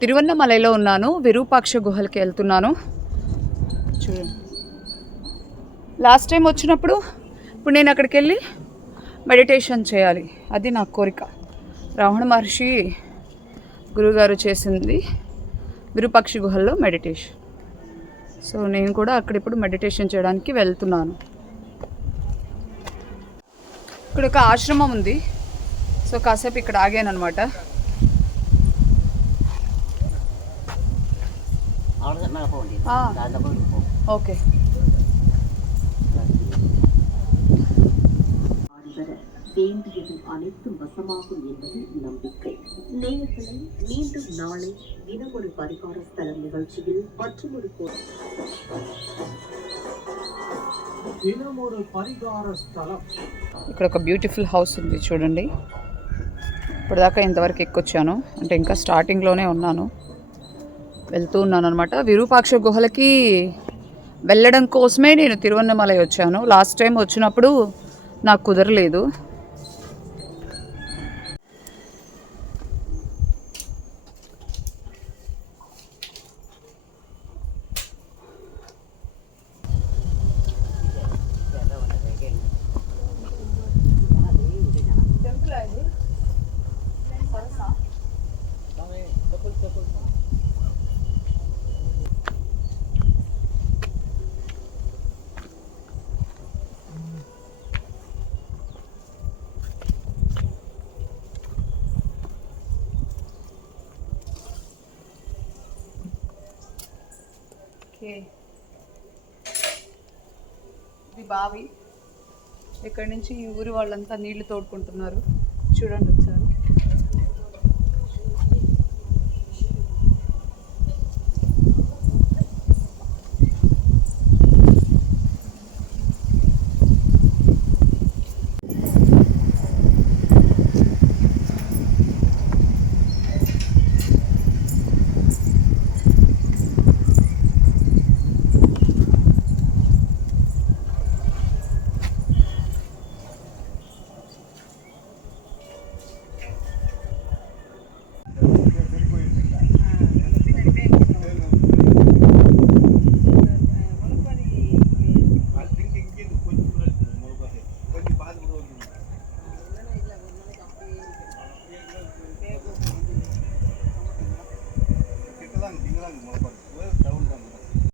తిరువన్నమలలో ఉన్నాను. విరూపాక్ష గుహలకి వెళ్తున్నాను. చూడండి, లాస్ట్ టైం వచ్చినప్పుడు ఇప్పుడు నేను అక్కడికి వెళ్ళి మెడిటేషన్ చేయాలి, అది నా కోరిక. రమణ మహర్షి గురువుగారు చేసింది విరూపాక్ష గుహల్లో మెడిటేషన్. సో నేను కూడా అక్కడ ఇప్పుడు మెడిటేషన్ చేయడానికి వెళ్తున్నాను. ఇక్కడ ఒక ఆశ్రమం ఉంది, సో కాసేపు ఇక్కడ ఆగాను అనమాట. ఓకే. வேண்டியது அனைத்தும் வசமாகும் என்பது நம்பிக்கை. நேயர்களை மீண்டும் நாளை தினமொரு பரிகார ஸ்தலம் நிகழ்ச்சியில் மற்றொரு దినమొరు పరిగార స్థలం. ఇక్కడ ఒక బ్యూటిఫుల్ హౌస్ ఉంది చూడండి. ఇప్పటిదాకా ఇంతవరకు ఎక్కొచ్చాను, అంటే ఇంకా స్టార్టింగ్లోనే ఉన్నాను, వెళ్తూ ఉన్నాను అనమాట. విరూపాక్ష గుహలకి వెళ్ళడం కోసమే నేను తిరువన్నమలై వచ్చాను. లాస్ట్ టైం వచ్చినప్పుడు నాకు కుదరలేదు. ఇది బావి. ఇక్కడి నుంచి ఈ ఊరి వాళ్ళంతా నీళ్లు తోడుకుంటున్నారు. చూడండి ఒకసారి.